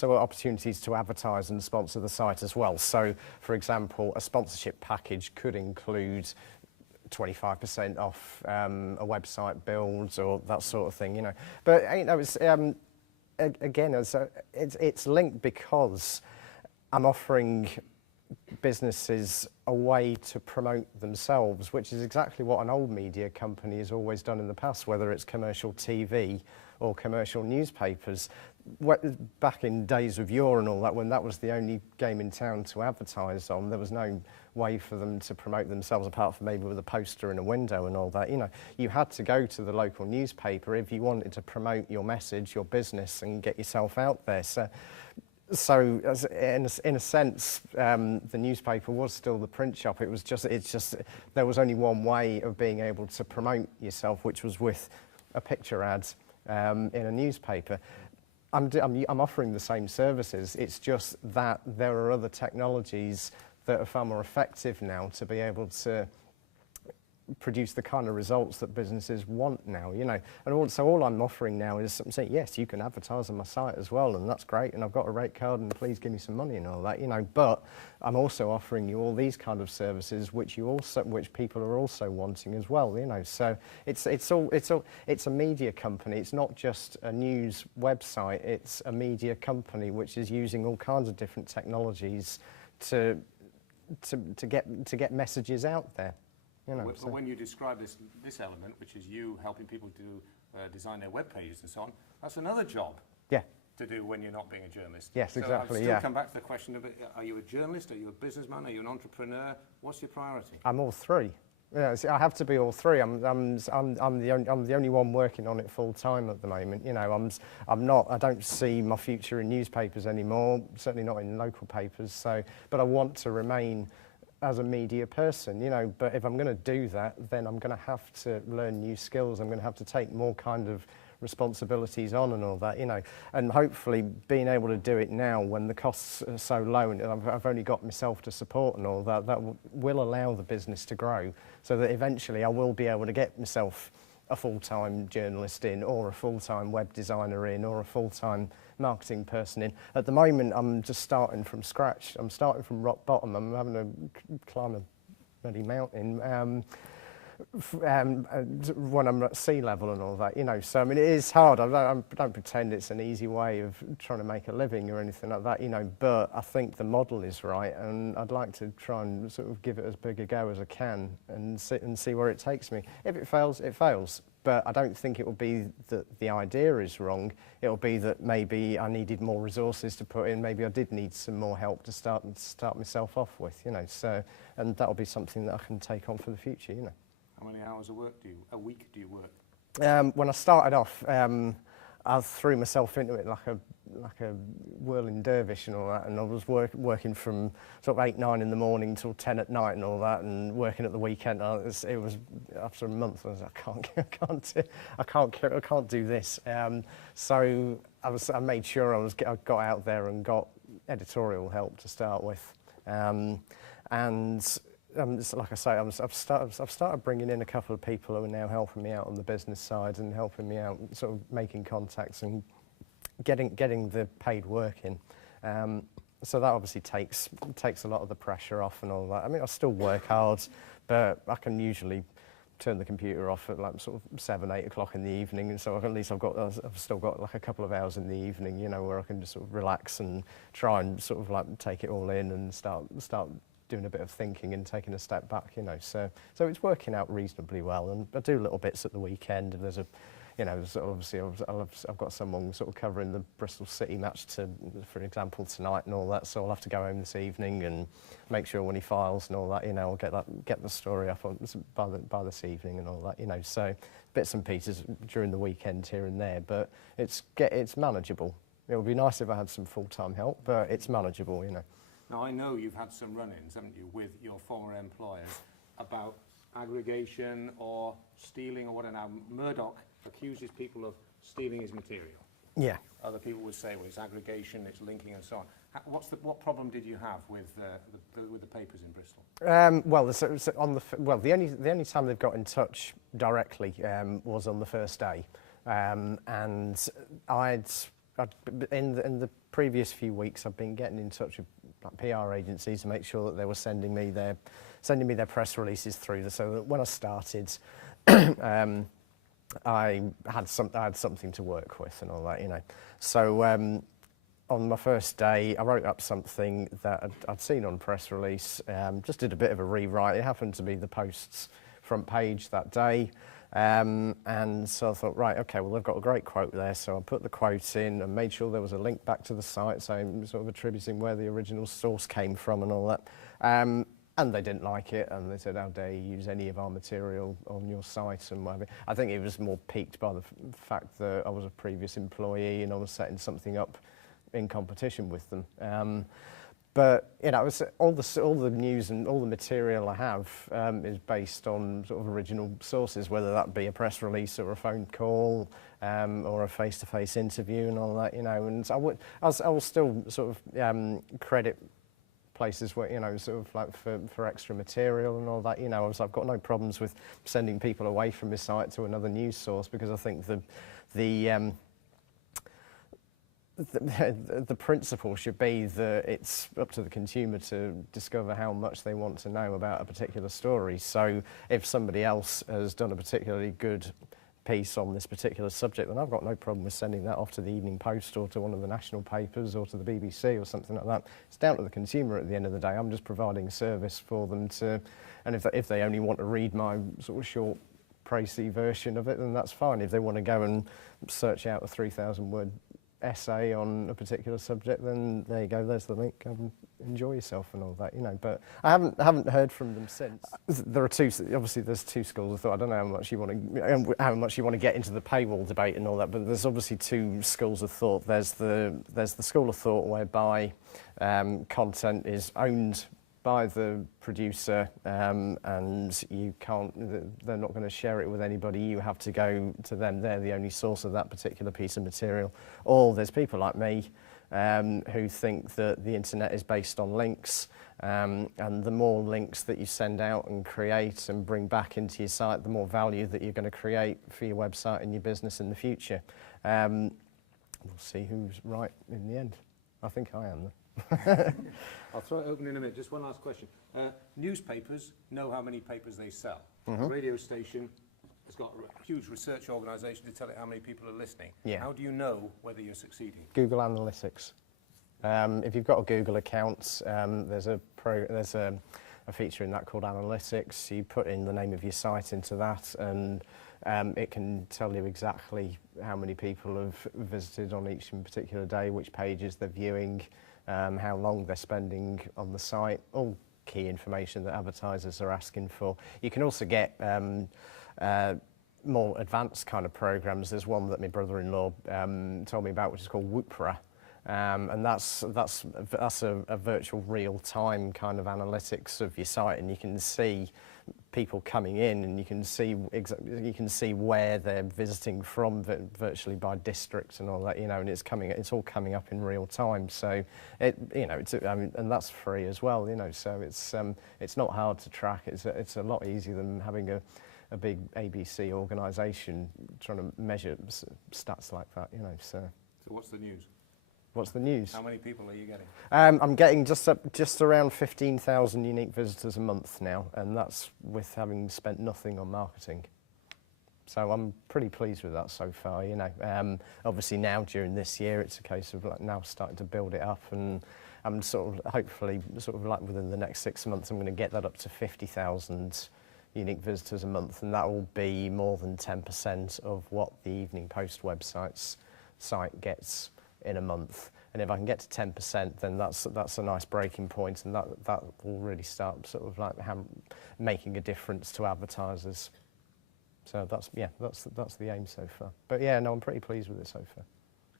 So opportunities to advertise and sponsor the site as well. So, for example, a sponsorship package could include 25% off a website build or that sort of thing, you know. But you know, it's again, it's linked because I'm offering businesses a way to promote themselves, which is exactly what an old media company has always done in the past, whether it's commercial TV or commercial newspapers. Back in days of yore and all that, when that was the only game in town to advertise on, there was no way for them to promote themselves apart from maybe with a poster in a window and all that. You know, you had to go to the local newspaper if you wanted to promote your message, your business, and get yourself out there. So in a sense, the newspaper was still the print shop. It's just there was only one way of being able to promote yourself, which was with a picture ad in a newspaper. I'm offering the same services. It's just that there are other technologies that are far more effective now to be able to produce the kind of results that businesses want now, you know. And also all I'm offering now is I'm saying, yes, you can advertise on my site as well, and that's great, and I've got a rate card, and please give me some money and all that, you know. But I'm also offering you all these kind of services which people are also wanting as well, you know. So it's a media company. It's not just a news website. It's a media company which is using all kinds of different technologies to get messages out there. You know, but when you describe this element, which is you helping people to design their web pages and so on, that's another job. Yeah. To do when you're not being a journalist. Yes, so exactly. I'll yeah. still come back to the question of: are you a journalist? Are you a businessman? Are you an entrepreneur? What's your priority? I'm all three. Yeah, see, I have to be all three. I'm the only one working on it full time at the moment. You know, I'm not. I don't see my future in newspapers anymore. Certainly not in local papers. So, but I want to remain as a media person, you know. But if I'm going to do that, then I'm going to have to learn new skills. I'm going to have to take more kind of responsibilities on and all that, you know. And hopefully being able to do it now when the costs are so low and I've only got myself to support and all that, that will allow the business to grow so that eventually I will be able to get myself a full-time journalist in, or a full-time web designer in, or a full-time marketing person in. At the moment, I'm just starting from scratch. I'm starting from rock bottom. I'm having to climb a bloody mountain when I'm at sea level and all that, you know. So, I mean, it is hard. I don't pretend it's an easy way of trying to make a living or anything like that, you know, but I think the model is right, and I'd like to try and sort of give it as big a go as I can and see where it takes me. If it fails, it fails. But I don't think it will be that the idea is wrong. It'll be that maybe I needed more resources to put in. Maybe I did need some more help to start myself off with, you know. So, and that'll be something that I can take on for the future, you know. How many hours a week do you work? When I started off, I threw myself into it like a whirling dervish and all that, and I was working from sort of 8, 9 in the morning till 10 at night and all that, and working at the weekend. It was after a month, I was like, I can't do this. So I made sure I got out there and got editorial help to start with, and. Like I say, I've started bringing in a couple of people who are now helping me out on the business side and helping me out, sort of making contacts and getting the paid work in. So that obviously takes a lot of the pressure off and all that. I mean, I still work hard, but I can usually turn the computer off at like sort of 7, 8 o'clock in the evening, and so at least I've still got like a couple of hours in the evening, you know, where I can just sort of relax and try and sort of like take it all in and start doing a bit of thinking and taking a step back, you know. So it's working out reasonably well, and I do little bits at the weekend. And there's obviously I've got someone sort of covering the Bristol City match for example, tonight and all that. So I'll have to go home this evening and make sure when he files and all that, you know, I'll get the story up by this evening and all that, you know. So bits and pieces during the weekend here and there, but it's manageable. It would be nice if I had some full-time help, but it's manageable, you know. Now, I know you've had some run-ins, haven't you, with your former employers about aggregation or stealing or whatever. Now, Murdoch accuses people of stealing his material. Yeah. Other people would say, well, it's aggregation, it's linking and so on. What problem did you have with the papers in Bristol? The only time they've got in touch directly was on the first day, and in the previous few weeks, I've been getting in touch with like, PR agencies to make sure that they were sending me their press releases through, so that when I started, I had something to work with and all that, you know. So on my first day, I wrote up something that I'd seen on press release, just did a bit of a rewrite. It happened to be the Post's front page that day. And so I thought, right, okay, well, they've got a great quote there. So I put the quote in and made sure there was a link back to the site, so I'm sort of attributing where the original source came from and all that. And they didn't like it, and they said, how dare you use any of our material on your site and whatever. I think it was more piqued by the fact that I was a previous employee and I was setting something up in competition with them. But you know, all the news and all the material I have is based on sort of original sources, whether that be a press release or a phone call or a face-to-face interview and all that. You know, and I will still sort of credit places where, you know, sort of like for extra material and all that. You know, I've got no problems with sending people away from my site to another news source, because I think the principle should be that it's up to the consumer to discover how much they want to know about a particular story. So if somebody else has done a particularly good piece on this particular subject, then I've got no problem with sending that off to the Evening Post or to one of the national papers or to the BBC or something like that. It's down to the consumer at the end of the day. I'm just providing a service for them to, and if they only want to read my sort of short, précis version of it, then that's fine. If they want to go and search out a 3,000 word essay on a particular subject, then there you go, there's the link, enjoy yourself and all that, you know. But I haven't heard from them since. There are obviously there's two schools of thought. I don't know how much you want to get into the paywall debate and all that, but there's obviously two schools of thought. There's the school of thought whereby content is owned by the producer, and you can't, they're not going to share it with anybody. You have to go to them. They're the only source of that particular piece of material. Or there's people like me who think that the internet is based on links, and the more links that you send out and create and bring back into your site, the more value that you're going to create for your website and your business in the future. We'll see who's right in the end. I think I am. I'll throw it open in a minute. Just one last question. Newspapers know how many papers they sell. Mm-hmm. A radio station has got a huge research organisation to tell it how many people are listening. Yeah. How do you know whether you're succeeding? Google Analytics. If you've got a Google account, there's a feature in that called Analytics. You put in the name of your site into that, and it can tell you exactly how many people have visited on each particular day, which pages they're viewing, how long they're spending on the site, all key information that advertisers are asking for. You can also get more advanced kind of programs. There's one that my brother-in-law told me about, which is called Woopra. And that's a virtual real-time kind of analytics of your site, and you can see people coming in, and you can see where they're visiting from virtually by district and all that, you know, and it's all coming up in real time. So and that's free as well, you know. So it's not hard to track. It's a lot easier than having a big ABC organisation trying to measure stats like that, you know. So what's the news? What's the news? How many people are you getting? I'm getting just around 15,000 unique visitors a month now, and that's with having spent nothing on marketing. So I'm pretty pleased with that so far, you know. Obviously now during this year, it's a case of like now starting to build it up, and I'm hopefully like within the next 6 months, I'm going to get that up to 50,000 unique visitors a month, and that will be more than 10% of what the Evening Post site gets in a month. And if I can get to 10%, then that's a nice breaking point, and that will really start sort of like making a difference to advertisers. So that's the aim so far. But yeah, no, I'm pretty pleased with it so far.